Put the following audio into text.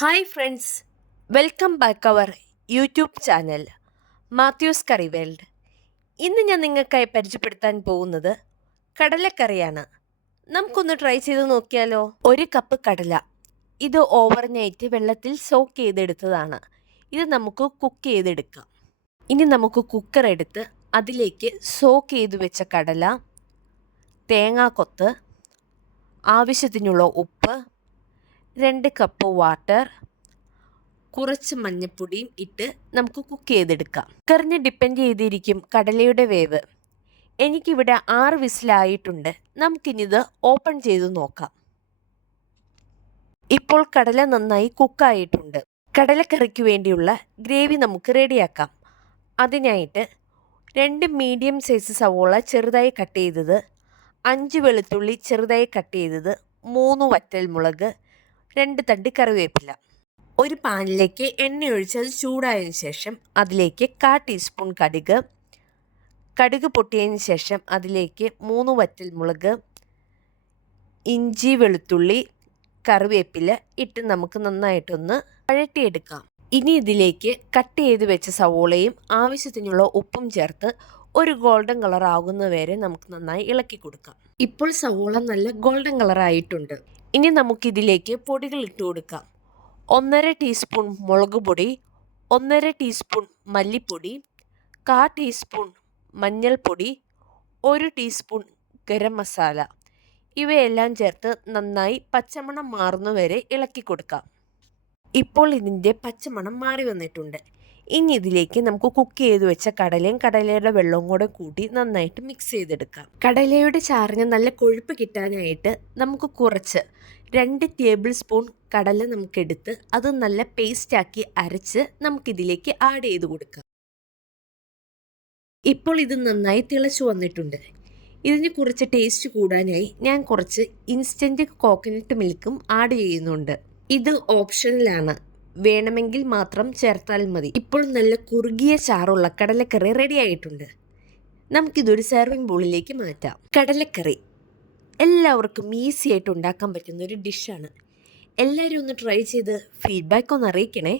Hi friends welcome back our YouTube channel Mathews curry world ഇന്ന് ഞാൻ നിങ്ങൾക്കായി പരിചയപ്പെടുത്താൻ പോകുന്നത് കടലക്കറിയാണ്. നമുക്കൊന്ന് ട്രൈ ചെയ്ത് നോക്കിയാലോ? ഒരു കപ്പ് കടല. ഇത് ഓവർ നൈറ്റ് വെള്ളത്തിൽ സോക്ക് ചെയ്തെടുത്തതാണ്. ഇത് നമുക്ക് കുക്ക് ചെയ്തെടുക്കാം. ഇനി നമുക്ക് കുക്കർ എടുത്ത് അതിലേക്ക് സോക്ക് ചെയ്തു വെച്ച കടല തേങ്ങാക്കൊത്ത് ആവശ്യത്തിനുള്ള ഉപ്പ് രണ്ട് കപ്പ് വാട്ടർ കുറച്ച് മഞ്ഞപ്പൊടിയും ഇട്ട് നമുക്ക് കുക്ക് ചെയ്തെടുക്കാം. കുക്കറിന് ഡിപ്പെൻഡ് ചെയ്തിരിക്കും കടലയുടെ വേവ്. എനിക്കിവിടെ ആറ് വിസിലായിട്ടുണ്ട്. നമുക്കിനിത് ഓപ്പൺ ചെയ്ത് നോക്കാം. ഇപ്പോൾ കടല നന്നായി കുക്കായിട്ടുണ്ട് കടലക്കറിക്ക് വേണ്ടിയുള്ള ഗ്രേവി നമുക്ക് റെഡിയാക്കാം. അതിനായിട്ട് രണ്ട് മീഡിയം സൈസ് സവോള ചെറുതായി കട്ട് ചെയ്തത് അഞ്ച് വെളുത്തുള്ളി ചെറുതായി കട്ട് ചെയ്തത് മൂന്ന് വറ്റൽമുളക് രണ്ട് തണ്ട് കറിവേപ്പില. ഒരു പാനിലേക്ക് എണ്ണ ഒഴിച്ചത് ചൂടായതിനു ശേഷം അതിലേക്ക് കാ ടീസ്പൂൺ കടുക്. കടുക് പൊട്ടിയതിന് ശേഷം അതിലേക്ക് മൂന്ന് വറ്റൽമുളക് ഇഞ്ചി വെളുത്തുള്ളി കറിവേപ്പില ഇട്ട് നമുക്ക് നന്നായിട്ടൊന്ന് വഴട്ടിയെടുക്കാം ഇനി ഇതിലേക്ക് കട്ട് ചെയ്ത് വെച്ച സവോളയും ആവശ്യത്തിനുള്ള ഉപ്പും ചേർത്ത് ഒരു ഗോൾഡൻ കളർ ആകുന്നവരെ നമുക്ക് നന്നായി ഇളക്കി കൊടുക്കാം. ഇപ്പോൾ സവോള നല്ല ഗോൾഡൻ കളർ ആയിട്ടുണ്ട് ഇനി നമുക്കിതിലേക്ക് പൊടികൾ ഇട്ട് കൊടുക്കാം. ഒന്നര ടീസ്പൂൺ മുളക് പൊടി ഒന്നര ടീസ്പൂൺ മല്ലിപ്പൊടി കാ ടീസ്പൂൺ മഞ്ഞൾപ്പൊടി ഒരു ടീസ്പൂൺ ഗരം മസാല. ഇവയെല്ലാം ചേർത്ത് നന്നായി പച്ചമണം മാറുന്നവരെ ഇളക്കി കൊടുക്കാം. ഇപ്പോൾ ഇതിന്റെ പച്ചമണം മാറി വന്നിട്ടുണ്ട്. ഇനി ഇതിലേക്ക് നമുക്ക് കുക്ക് ചെയ്ത് വെച്ച കടലയും കടലയുടെ വെള്ളവും കൂടെ കൂട്ടി നന്നായിട്ട് മിക്സ് ചെയ്തെടുക്കാം. കടലയുടെ ചാറിന് നല്ല കൊഴുപ്പ് കിട്ടാനായിട്ട് നമുക്ക് കുറച്ച് രണ്ട് ടേബിൾ സ്പൂൺ കടല നമുക്കെടുത്ത് അത് നല്ല പേസ്റ്റാക്കി അരച്ച് നമുക്കിതിലേക്ക് ആഡ് ചെയ്ത് കൊടുക്കാം. ഇപ്പോൾ ഇത് നന്നായി തിളച്ചു വന്നിട്ടുണ്ട്. ഇതിന് കുറച്ച് ടേസ്റ്റ് കൂടാനായി ഞാൻ കുറച്ച് ഇൻസ്റ്റന്റ് കോക്കനട്ട് മിൽക്കും ആഡ് ചെയ്യുന്നുണ്ട്. ഇത് ഓപ്ഷനിലാണ് വേണമെങ്കിൽ മാത്രം ചേർത്താൽ മതി. ഇപ്പോൾ നല്ല കുറുകിയ ചാറുള്ള കടലക്കറി റെഡി ആയിട്ടുണ്ട്. നമുക്കിതൊരു സെർവിങ് ബോളിലേക്ക് മാറ്റാം. കടലക്കറി എല്ലാവർക്കും ഈസി ആയിട്ട് ഉണ്ടാക്കാൻ പറ്റുന്ന ഒരു ഡിഷാണ് എല്ലാവരും ഒന്ന് ട്രൈ ചെയ്ത് ഫീഡ്ബാക്ക് ഒന്ന് അറിയിക്കണേ.